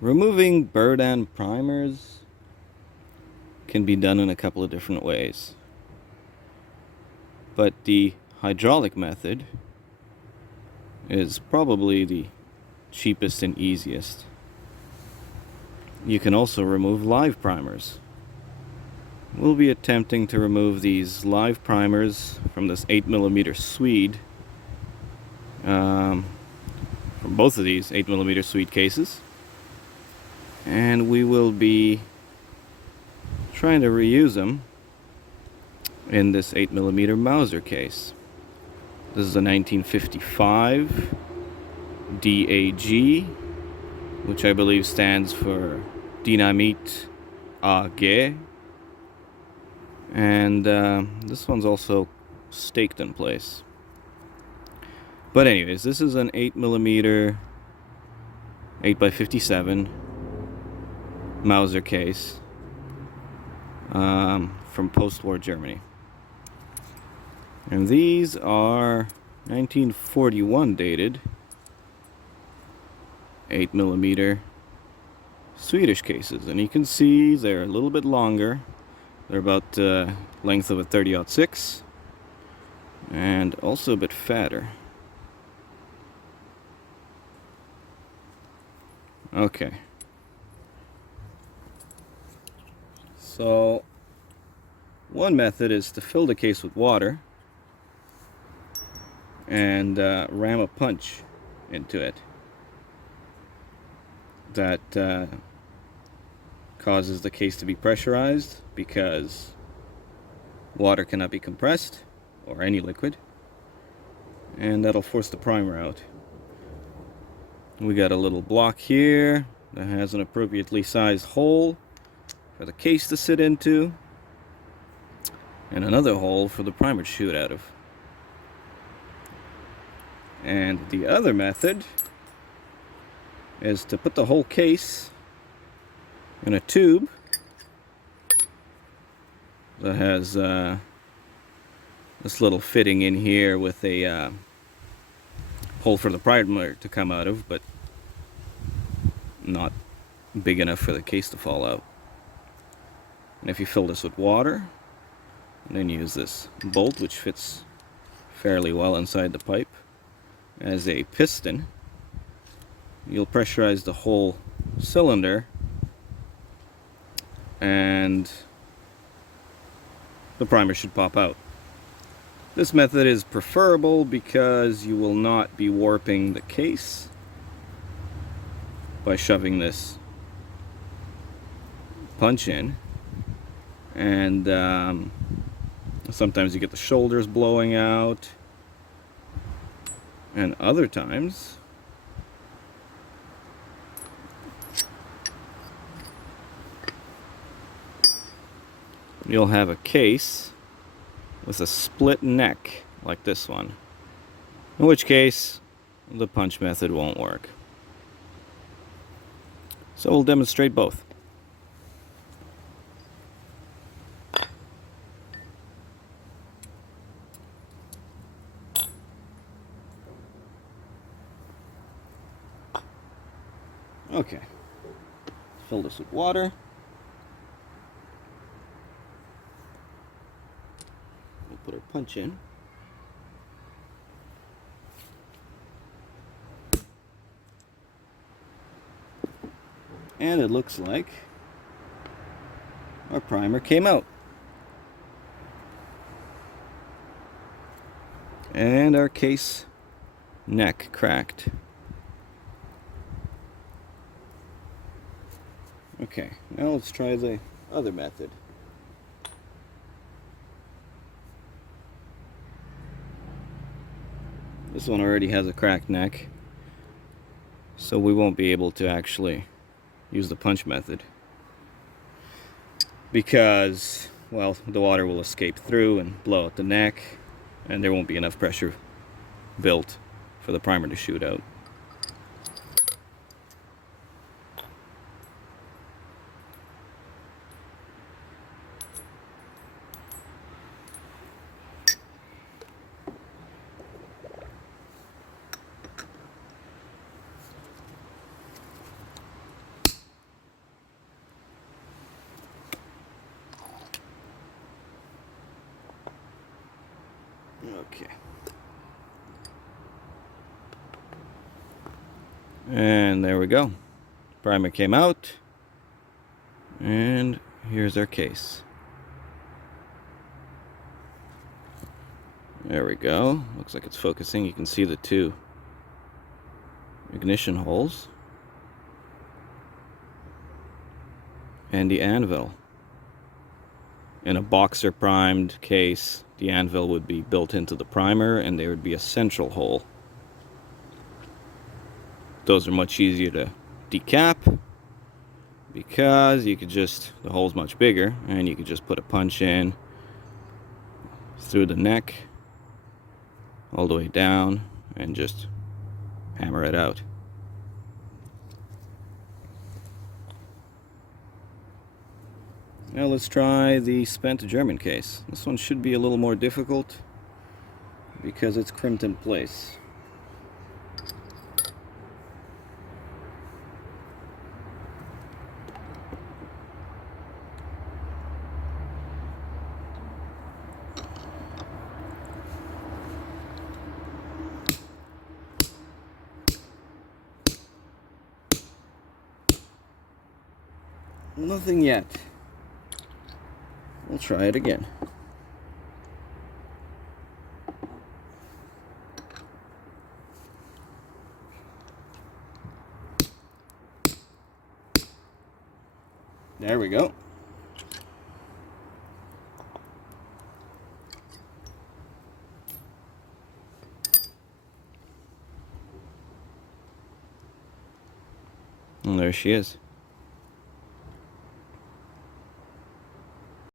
Removing Berdan primers can be done in a couple of different ways. But the hydraulic method is probably the cheapest and easiest. You can also remove live primers. We'll be attempting to remove these live primers from this 8mm Swede, from both of these 8mm Swede cases. And we will be trying to reuse them in this 8mm Mauser case. This is a 1955 DAG, which I believe stands for Dynamit AG. And this one's also staked in place. But anyways, this is an 8mm 8x57 Mauser case from post-war Germany. And these are 1941 dated 8mm Swedish cases. And you can see they're a little bit longer. They're about length of a 30-06 and also a bit fatter. Okay. So one method is to fill the case with water and ram a punch into it. That causes the case to be pressurized because water cannot be compressed, or any liquid, and that'll force the primer out. We got a little block here that has an appropriately sized hole for the case to sit into, and another hole for the primer to shoot out of. And the other method is to put the whole case in a tube that has this little fitting in here with a hole for the primer to come out of, but not big enough for the case to fall out. And if you fill this with water and then use this bolt, which fits fairly well inside the pipe, as a piston, you'll pressurize the whole cylinder, and the primer should pop out. This method is preferable because you will not be warping the case by shoving this punch in, and sometimes you get the shoulders blowing out, and other times you'll have a case with a split neck like this one, in which case the punch method won't work. So we'll demonstrate both. Okay, fill this with water. We'll put our punch in. And it looks like our primer came out. And our case neck cracked. Okay, now let's try the other method. This one already has a cracked neck, so we won't be able to actually use the punch method because, well, the water will escape through and blow out the neck, and there won't be enough pressure built for the primer to shoot out. And there we go. Primer came out. And here's our case. There we go. Looks like it's focusing. You can see the two ignition holes. And the anvil. In a boxer primed case, the anvil would be built into the primer and there would be a central hole. Those are much easier to decap because you could just, the hole's much bigger, and you could just put a punch in through the neck all the way down and just hammer it out. Now let's try the spent German case. This one should be a little more difficult because it's crimped in place. Nothing yet. We'll try it again. There we go. And there she is.